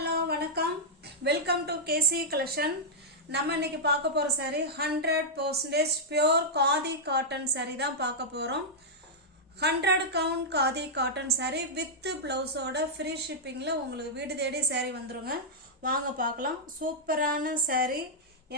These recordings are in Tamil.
hello வணக்கம் வெல்கம் டு கேசி கலெக்ஷன். நம்ம இன்னைக்கு பார்க்க போற saree 100% pure khadi cotton saree தான் பார்க்க போறோம். 100 count khadi cotton saree with பிளவுஸோட ஃப்ரீ ஷிப்பிங்ல உங்களுக்கு வீடு தேடி saree வந்துருங்க. வாங்க பார்க்கலாம். சூப்பரான saree.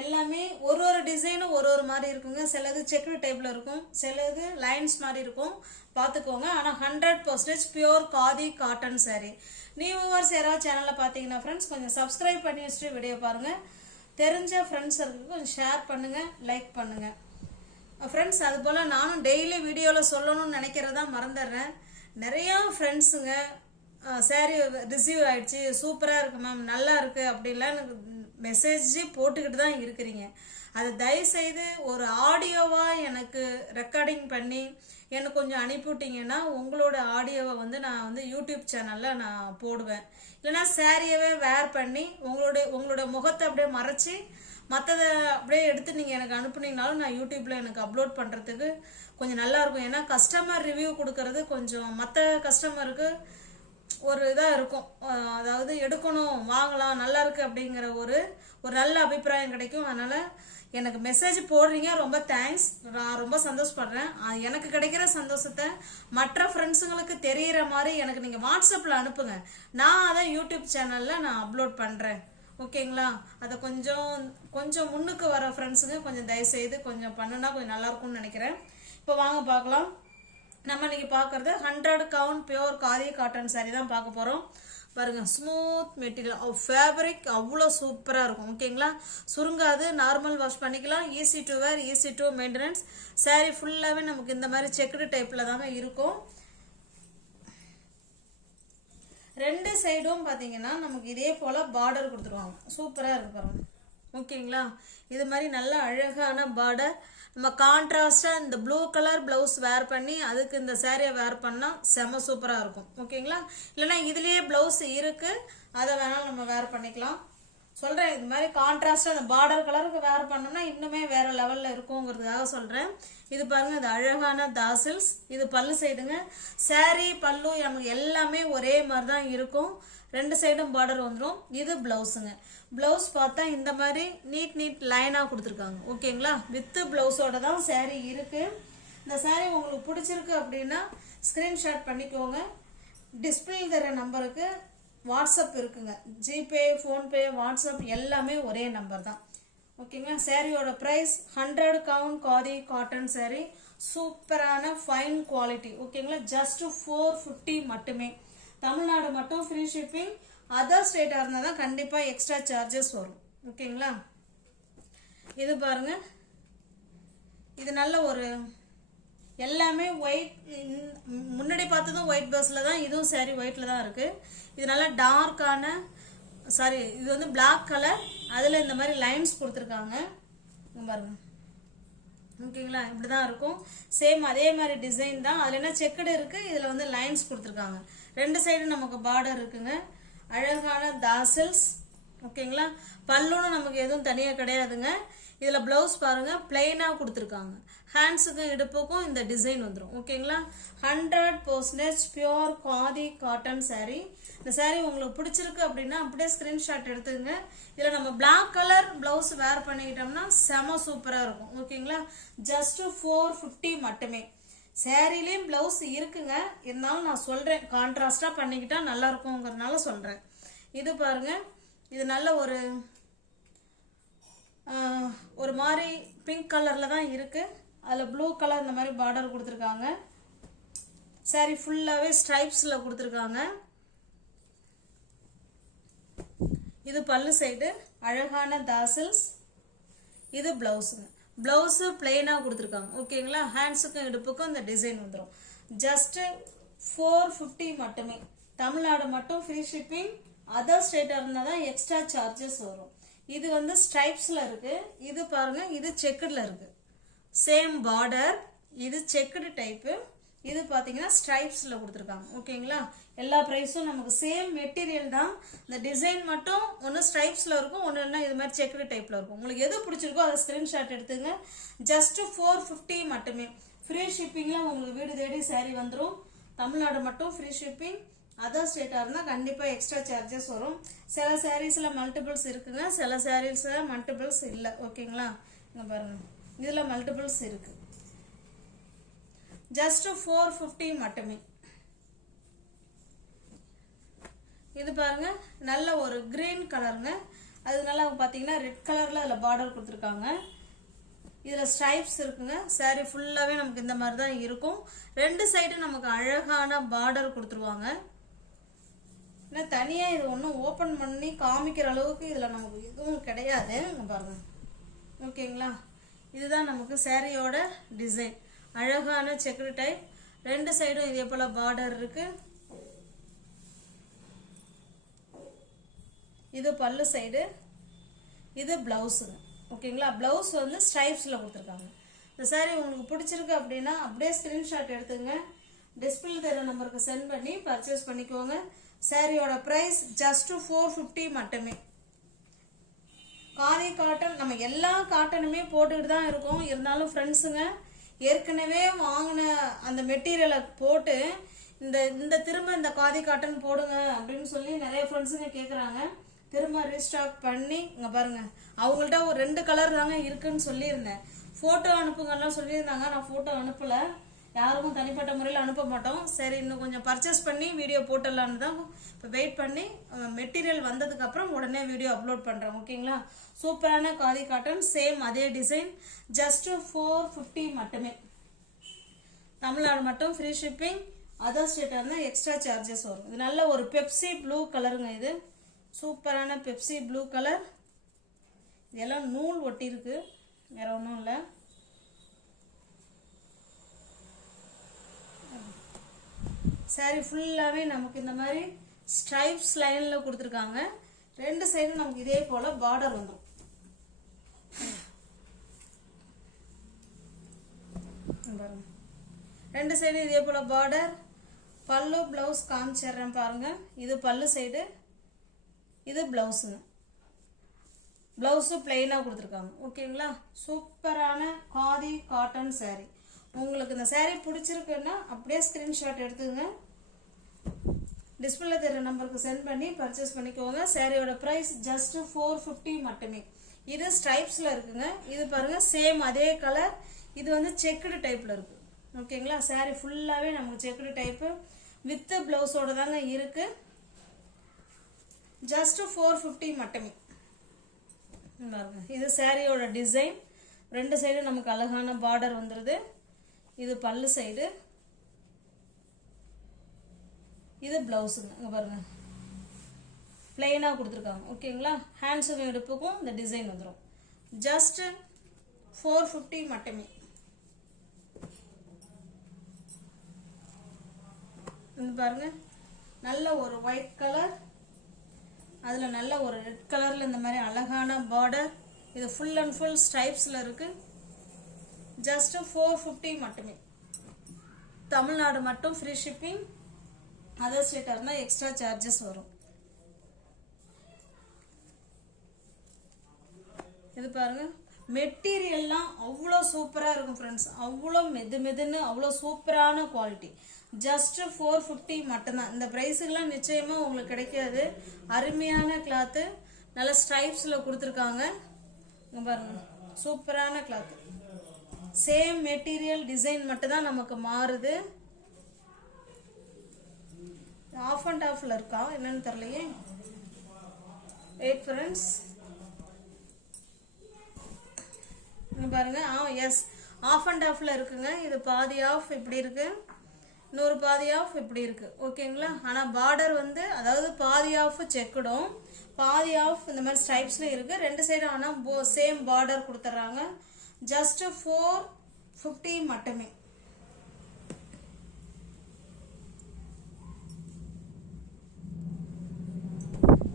எல்லாமே ஒரு டிசைனும் ஒரு மாதிரி இருக்குங்க. சிலது செக்குடு டைப்ல இருக்கும், சிலது லைன்ஸ் மாதிரி இருக்கும். பார்த்துக்கோங்க. ஆனால் 100% pure khadi cotton saree. New viewers யாராவது சேனலில் பார்த்தீங்கன்னா ஃப்ரெண்ட்ஸ் கொஞ்சம் சப்ஸ்கிரைப் பண்ணி வச்சுட்டு வீடியோ பாருங்கள். தெரிஞ்ச ஃப்ரெண்ட்ஸ் இருக்கு கொஞ்சம் ஷேர் பண்ணுங்கள், லைக் பண்ணுங்கள் ஃப்ரெண்ட்ஸ். அதுபோல் நானும் டெய்லி வீடியோவில் சொல்லணும்னு நினைக்கிறதா மறந்துடுறேன். நிறையா ஃப்ரெண்ட்ஸுங்க saree ரிசீவ் ஆகிடுச்சு, சூப்பராக இருக்குது மேம், நல்லா இருக்குது அப்படின்லாம் எனக்கு மெசேஜ் போட்டுக்கிட்டு தான் இருக்கிறீங்க. அதை தயவுசெய்து ஒரு ஆடியோவாக எனக்கு ரெக்கார்டிங் பண்ணி எனக்கு கொஞ்சம் அனுப்பிவிட்டிங்கன்னா உங்களோட ஆடியோவை நான் யூடியூப் சேனலில் நான் போடுவேன். இல்லைனா சாரியவே வேர் பண்ணி உங்களோட முகத்தை அப்படியே மறைச்சி மற்றதை அப்படியே எடுத்து நீங்கள் எனக்கு அனுப்புனீங்கனாலும் நான் யூடியூப்பில் எனக்கு அப்லோட் பண்ணுறதுக்கு கொஞ்சம் நல்லாயிருக்கும். ஏன்னா கஸ்டமர் ரிவ்யூ கொடுக்கறது கொஞ்சம் மற்ற கஸ்டமருக்கு ஒரு இதாக இருக்கும். அதாவது எடுக்கணும், வாங்கலாம், நல்லா இருக்கு அப்படிங்கிற ஒரு நல்ல அபிப்பிராயம் கிடைக்கும். அதனால எனக்கு மெசேஜ் போடுறீங்க, ரொம்ப தேங்க்ஸ். நான் ரொம்ப சந்தோஷப்படுறேன். எனக்கு கிடைக்கிற சந்தோஷத்தை மற்ற ஃப்ரெண்ட்ஸுங்களுக்கு தெரிகிற மாதிரி எனக்கு நீங்கள் வாட்ஸ்அப்பில் அனுப்புங்க. நான் அதை யூடியூப் சேனலில் நான் அப்லோட் பண்ணுறேன். ஓகேங்களா? அதை கொஞ்சம் முன்னுக்கு வர ஃப்ரெண்ட்ஸுங்க கொஞ்சம் தயவுசெய்து கொஞ்சம் பண்ணுனா கொஞ்சம் நல்லாயிருக்கும்னு நினைக்கிறேன். இப்போ வாங்க பார்க்கலாம். நம்ம இன்னைக்கு பார்க்கறது 100 count pure khadi cotton saree தான் பார்க்க போகிறோம். பாருங்கள், ஸ்மூத் மெட்டீரியல், ஃபேப்ரிக் அவ்வளோ சூப்பராக இருக்கும். ஓகேங்களா? சுருங்காது, நார்மல் வாஷ் பண்ணிக்கலாம், easy to wear, easy to maintenance. saree ஃபுல்லாகவே நமக்கு இந்த மாதிரி செக்குடு டைப்பில் தாங்க இருக்கும். ரெண்டு சைடும் பார்த்தீங்கன்னா நமக்கு இதே போல் பார்டர் கொடுத்துருவாங்க. சூப்பராக இருக்கு பாருங்கள். ஓகேங்களா? இது மாதிரி நல்ல அழகான பார்டர். நம்ம கான்ட்ராஸ்டாக இந்த ப்ளூ கலர் ப்ளவுஸ் வேர் பண்ணி அதுக்கு இந்த சேரீயை வேர் பண்ணால் செம சூப்பராக இருக்கும். ஓகேங்களா? இல்லைனா இதுலேயே ப்ளவுஸ் இருக்குது, அதை வேணாலும் நம்ம வேர் பண்ணிக்கலாம். சொல்கிறேன், இது மாதிரி கான்ட்ராஸ்டாக அந்த பார்டர் கலருக்கு வேர் பண்ணோம்னா இன்னுமே வேறு லெவலில் இருக்குங்கிறதுக்காக சொல்கிறேன். இது பாருங்கள், இது அழகான தாசில்ஸ். இது பல்லு சைடுங்க. saree பல்லு நமக்கு எல்லாமே ஒரே மாதிரி தான் இருக்கும். ரெண்டு சைடும் பார்டர் வந்துடும். இது பிளவுஸுங்க. பிளவுஸ் பார்த்தா இந்த மாதிரி நீட் லைனாக கொடுத்துருக்காங்க. ஓகேங்களா? வித்து பிளவுஸோட தான் saree இருக்கு. இந்த saree உங்களுக்கு பிடிச்சிருக்கு அப்படின்னா ஸ்க்ரீன்ஷாட் பண்ணிக்கோங்க. டிஸ்பிளே தர நம்பருக்கு வாட்ஸ்அப் இருக்குங்க. ஜிபே, ஃபோன்பே, வாட்ஸ்அப் எல்லாமே ஒரே நம்பர் தான். ஓகேங்களா? சாரியோட price 100 count khadi cotton saree. சூப்பரான ஃபைன் குவாலிட்டி. ஓகேங்களா? ஜஸ்ட் 450 மட்டுமே. தமிழ்நாடு மட்டும் ஃப்ரீ ஷிப்பிங். அதர் ஸ்டேட்டாக இருந்தால் தான் கண்டிப்பாக எக்ஸ்ட்ரா சார்ஜஸ் வரும். ஓகேங்களா? இது பாருங்க, இது நல்ல ஒரு எல்லாமே ஒயிட். முன்னாடி பார்த்ததும் ஒயிட் பஸ்ஸில் தான், இதுவும் saree ஒயிட்டில் தான் இருக்குது. இது நல்லா டார்க்கான சாரி, இது பிளாக் கலர், அதில் இந்த மாதிரி லைன்ஸ் கொடுத்துருக்காங்க. பாருங்க. ஓகேங்களா? இப்படி தான் இருக்கும். சேம் அதே மாதிரி டிசைன் தான். அதில் என்ன செக்குடு இருக்குது, இதில் லைன்ஸ் கொடுத்துருக்காங்க. ரெண்டு சைடும் நமக்கு பார்டர் இருக்குங்க. அழகான தாசில்ஸ். ஓகேங்களா? பல்லுன்னு நமக்கு எதுவும் தனியாக கிடையாதுங்க. இதில் ப்ளவுஸ் பாருங்கள், பிளெயினாக கொடுத்துருக்காங்க. ஹேண்ட்ஸுக்கும் இடுப்புக்கும் இந்த டிசைன் வந்துடும். ஓகேங்களா? 100% பியூர் காதி காட்டன் saree. இந்த saree உங்களுக்கு பிடிச்சிருக்கு அப்படின்னா அப்படியே ஸ்க்ரீன்ஷாட் எடுத்துங்க. இதில் நம்ம பிளாக் கலர் ப்ளவுஸ் வேர் பண்ணிக்கிட்டோம்னா செம சூப்பராக இருக்கும். ஓகேங்களா? ஜஸ்ட் 450 மட்டுமே. சேரீலேயும் ப்ளவுஸ் இருக்குங்க, இருந்தாலும் நான் சொல்கிறேன் கான்ட்ராஸ்டாக பண்ணிக்கிட்டா நல்லா இருக்குங்கிறதுனால சொல்கிறேன். இது பாருங்க, இது நல்ல ஒரு மாதிரி பிங்க் கலரில் தான் இருக்குது. அதில் ப்ளூ கலர் இந்த மாதிரி பார்டர் கொடுத்துருக்காங்க. saree ஃபுல்லாகவே ஸ்ட்ரைப்ஸில் கொடுத்துருக்காங்க. இது பல்லு சைடு, அழகான தாசில்ஸ். இது பிளவுஸுங்க. பிளவுஸு பிளெயினாக கொடுத்துருக்காங்க. ஓகேங்களா? ஹேண்ட்ஸுக்கும் இடுப்புக்கும் இந்த டிசைன் வந்துடும். ஜஸ்ட்டு 450 மட்டுமே. தமிழ்நாடு மட்டும் ஃப்ரீ ஷிப்பிங். அதர் ஸ்டேட்டாக இருந்தால் தான் எக்ஸ்ட்ரா சார்ஜஸ் வரும். இது ஸ்ட்ரைப்ஸில் இருக்குது. இது பாருங்கள், இது செக்குடில் இருக்குது. Same border. இது செக்குடு டைப்பு. இது பார்த்தீங்கன்னா ஸ்ட்ரைப்ஸில் கொடுத்துருக்காங்க. ஓகேங்களா? எல்லா ப்ரைஸும் நமக்கு சேம் மெட்டீரியல் தான். இந்த டிசைன் மட்டும் ஒன்று ஸ்ட்ரைப்ஸில் இருக்கும், ஒன்று இல்லைனா இது மாதிரி செக்குடு டைப்பில் இருக்கும். உங்களுக்கு எது பிடிச்சிருக்கோ அதை ஸ்க்ரீன்ஷாட் எடுத்துங்க. ஜஸ்ட்டு 450 மட்டுமே. ஃப்ரீ ஷிப்பிங்கில் உங்களுக்கு வீடு தேடி saree வந்துடும். தமிழ்நாடு மட்டும் ஃப்ரீ ஷிப்பிங். அதர் ஸ்டேட்டாக இருந்தால் கண்டிப்பாக எக்ஸ்ட்ரா சார்ஜஸ் வரும். சில சாரீஸில் மல்டிபிள்ஸ் இருக்குங்க, சில சாரீஸில் மல்டிபிள்ஸ் இல்லை. ஓகேங்களா, இங்கே பாருங்கள், இதில் மல்டிபிள்ஸ் இருக்குது. ஜஸ்ட் 450 மட்டுமே. இது பாருங்க, நல்ல ஒரு கிரீன் கலருங்க. அது நல்லா பார்த்தீங்கன்னா ரெட் கலரில் அதில் பார்டர் கொடுத்துருக்காங்க. இதில் ஸ்ட்ரைப்ஸ் இருக்குங்க. சாரீ ஃபுல்லாகவே நமக்கு இந்த மாதிரி தான் இருக்கும். ரெண்டு சைடும் நமக்கு அழகான பார்டர் கொடுத்துருவாங்க. ஏன்னா தனியாக இது ஒன்றும் ஓப்பன் பண்ணி காமிக்கிற அளவுக்கு இதில் நமக்கு எதுவும் கிடையாது. இங்கே பாருங்க. ஓகேங்களா, இதுதான் நமக்கு சாரியோட டிசைன். அழகான செக்குடு டைப். ரெண்டு சைடும் இதே போல் பார்டர் இருக்கு. இது பல்லு சைடு, இது பிளவுஸுங்க. ஓகேங்களா, பிளவுஸ் வந்து ஸ்ட்ரைப்ஸில் கொடுத்துருக்காங்க. இந்த சாரீ உங்களுக்கு பிடிச்சிருக்கு அப்படின்னா அப்படியே ஸ்க்ரீன்ஷாட் எடுத்துங்க, டிஸ்பிளே தர நம்பருக்கு சென்ட் பண்ணி பர்ச்சேஸ் பண்ணிக்கோங்க. சாரியோட ப்ரைஸ் ஜஸ்ட் 450 மட்டுமே. காதி காட்டன், நம்ம எல்லா காட்டனுமே போட்டுக்கிட்டு தான் இருக்கோம். இருந்தாலும் ஃப்ரெண்ட்ஸுங்க, ஏற்கனவே வாங்கின அந்த மெட்டீரியலை போட்டு இந்த திரும்ப இந்த காதி காட்டன் போடுங்க அப்படின்னு சொல்லி நிறைய ஃப்ரெண்ட்ஸுங்க கேட்குறாங்க. திரும்ப ரீஸ்டாக் பண்ணி இங்கே பாருங்கள், அவங்கள்ட்ட ஒரு 2 கலர் தாங்க இருக்குன்னு சொல்லியிருந்தேன். ஃபோட்டோ அனுப்புங்கலாம் சொல்லியிருந்தாங்க. நான் ஃபோட்டோ அனுப்பலை, யாருக்கும் தனிப்பட்ட முறையில் அனுப்ப மாட்டோம். சரி, இன்னும் கொஞ்சம் பர்ச்சேஸ் பண்ணி வீடியோ போட்டுடலான்னு தான் இப்போ வெயிட் பண்ணி மெட்டீரியல் வந்ததுக்கப்புறம் உடனே வீடியோ அப்லோட் பண்ணுறேன். ஓகேங்களா, சூப்பரான காதி காட்டன், சேம் அதே டிசைன், ஜஸ்ட் 450 மட்டுமே. தமிழ்நாடு மட்டும் ஃப்ரீ ஷிப்பிங். அதர் ஸ்டேட்டாக இருந்தால் எக்ஸ்ட்ரா சார்ஜஸ் வரும். இது நல்ல ஒரு பெப்சி ப்ளூ கலருங்க. இது சூப்பரான பெப்சி ப்ளூ கலர். இதெல்லாம் நூல் ஒட்டி இருக்கு, வேற ஒன்றும் இல்லை. சாரி ஃபுல்லாகவே நமக்கு இந்த மாதிரி ஸ்ட்ரைப்ஸ் லைனில் கொடுத்துருக்காங்க. ரெண்டு சைடும் நமக்கு இதே போல் பார்டர் வந்துடும். பாருங்க, ரெண்டு சைடும் இதே போல் பார்டர். பல்லு ப்ளவுஸ் காமிச்சிடுறேன் பாருங்க. இது பல்லு சைடு, இது ப்ளவுஸுங்க. ப்ளவுஸு பிளெயினாக கொடுத்துருக்காங்க. ஓகேங்களா, சூப்பரான காதி காட்டன் சாரீ. உங்களுக்கு இந்த சாரீ பிடிச்சிருக்குன்னா அப்படியே ஸ்க்ரீன்ஷாட் எடுத்துங்க, டிஸ்பிளே தெரிய நம்பருக்கு சென்ட் பண்ணி பர்ச்சேஸ் பண்ணிக்கோங்க. சாரியோட ப்ரைஸ் ஜஸ்ட் 450 மட்டுமே. இது ஸ்ட்ரைப்ஸில் இருக்குங்க. இது பாருங்க, சேம் அதே கலர். இது வந்து செக்குடு டைப்பில் இருக்கு. ஓகேங்களா, சாரீ ஃபுல்லாகவே நமக்கு செக்குடு டைப்பு வித் பிளவுஸோட தாங்க இருக்கு. ஜஸ்ட் 450 மட்டுமே. இது சாரியோட டிசைன். ரெண்டு சைடு நமக்கு அழகான பார்டர் வந்துடுது. இது பல்லு சைடு, இது பிளவுஸுங்க. இங்கே பாருங்க, பிளெயினாக கொடுத்துருக்காங்க. ஓகேங்களா, ஹேண்ட்ஸுக்கும் இடுப்புக்கும் இந்த டிசைன் வந்துடும். ஜஸ்ட் 450 மட்டுமே. இது பாருங்க, நல்ல ஒரு ஒயிட் கலர், அதில் நல்ல ஒரு ரெட் கலரில் இந்த மாதிரி அழகான பார்டர். இது ஃபுல் அண்ட் ஃபுல் ஸ்ட்ரைப்ஸில் இருக்கு. ஜஸ்ட் 450 மட்டுமே. தமிழ்நாடு மட்டும் ஃப்ரீ ஷிப்பிங். அதர் ஸ்டேட்டாக இருந்தால் எக்ஸ்ட்ரா சார்ஜஸ் வரும். இது பாருங்க, மெட்டீரியல்லாம் அவ்வளோ சூப்பராக இருக்கும் ஃப்ரெண்ட்ஸ். அவ்வளோ மெதுன்னு அவ்வளோ சூப்பரான குவாலிட்டி. ஜஸ்ட் 450 மட்டும்தான். இந்த ப்ரைஸுக்கெல்லாம் நிச்சயமாக உங்களுக்கு கிடைக்காது. அருமையான கிளாத்து, நல்ல ஸ்ட்ரைப்ஸில் கொடுத்துருக்காங்க. இங்கே பாருங்க, சூப்பரான கிளாத்து. சேம் மெட்டீரியல், டிசைன் மட்டும் தான் நமக்கு மாறுது. ஆஃப் அண்ட் ஆஃப்ல இருக்கா என்னன்னு தெரியலையே. வெயிட் ஃப்ரெண்ட்ஸ், பாருங்க. எஸ், ஆஃப் அண்ட் ஆஃப்ல இருக்குங்க. இது பாதி ஆஃப் இப்படி இருக்கு, இன்னொரு பாதி ஆஃப் இப்படி இருக்கு. ஓகேங்களா, ஆனால் பார்டர் வந்து, அதாவது பாதி ஆஃப் செக்குடும், பாதி ஆஃப் இந்த மாதிரி ஸ்ட்ரைப்ஸ்ல இருக்கு. ரெண்டு சைடு ஆனால் சேம் பார்டர் கொடுத்துட்றாங்க. ஜஸ்ட் 450 மட்டுமே.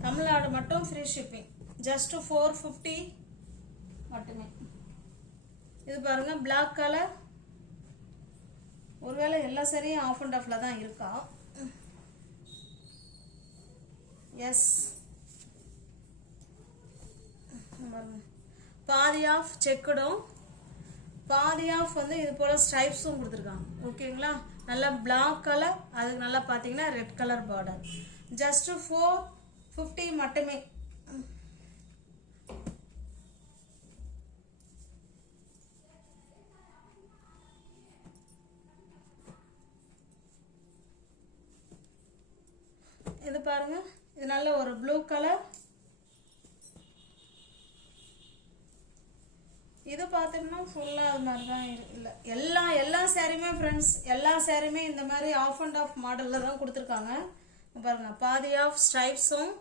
தமிழ்நாடு மட்டும் ஃப்ரீ ஷிப்பிங். ஜஸ்ட் 450 மட்டுமே. இது பாருங்க, பிளாக் கலர். ஒருவேளை எல்லா சரியும் ஆஃப் அண்ட் ஆஃப்ல தான் இருக்கா. எஸ், பாதி ஆஃப் செக்குடும், பாதி ஆஃப் வந்து இது போல ஸ்ட்ரைப்ஸும் கொடுத்துருக்காங்க. ஓகேங்களா, நல்லா பிளாக் கலர், அதுக்கு நல்லா பார்த்தீங்கன்னா ரெட் கலர் பார்டர். ஜஸ்ட் 450 மட்டுமே. இது பாருங்க, இது நல்ல ஒரு ப்ளூ கலர். இது பார்த்தீங்கன்னா ஃபுல்லாக அது மாதிரி தான் இல்லை, எல்லா சாரியுமே ஃப்ரெண்ட்ஸ், எல்லா சாரியுமே இந்த மாதிரி ஆஃப் அண்ட் ஆஃப் மாடலில் தான் கொடுத்துருக்காங்க. பாருங்க, பாதி ஆஃப் ஸ்ட்ரைப்ஸும்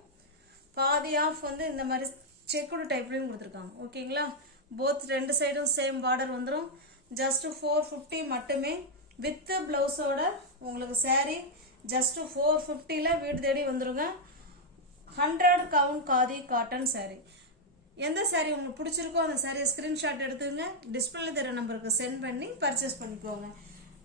பாதி ஆஃப் வந்து இந்த மாதிரி செக்குடு டைப்லையும் கொடுத்துருக்காங்க. ஓகேங்களா, போத் ரெண்டு சைடும் சேம் பார்டர் வந்துடும். ஜஸ்ட் 450 மட்டுமே. வித் ப்ளவுஸோட உங்களுக்கு சாரி ஜஸ்ட் 450ல் வீடு தேடி வந்துடுங்க. 100 கவுண்ட் காதி காட்டன் சாரி. எந்த சாரி உங்களுக்கு பிடிச்சிருக்கோ அந்த சாரியை ஸ்க்ரீன்ஷாட் எடுத்துங்க, டிஸ்பிளேல தர நம்பருக்கு சென்ட் பண்ணி பர்ச்சேஸ் பண்ணிக்கோங்க.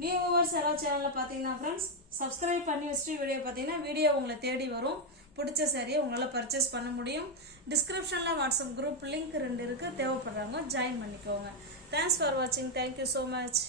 நியூ வியூவர்ஸ் யாராவது சேனலில் பார்த்தீங்கன்னா ஃப்ரெண்ட்ஸ் சப்ஸ்கிரைப் பண்ணி வச்சுட்டு வீடியோ பார்த்தீங்கன்னா வீடியோ உங்களை தேடி வரும். பிடிச்ச சாரியை உங்களால் பர்ச்சேஸ் பண்ண முடியும். டிஸ்கிரிப்ஷனில் வாட்ஸ்அப் குரூப் லிங்க் 2 இருக்குது, தேவைப்படுறாங்க ஜாயின் பண்ணிக்கோங்க. தேங்க்ஸ் ஃபார் வாட்சிங். Thank you so much.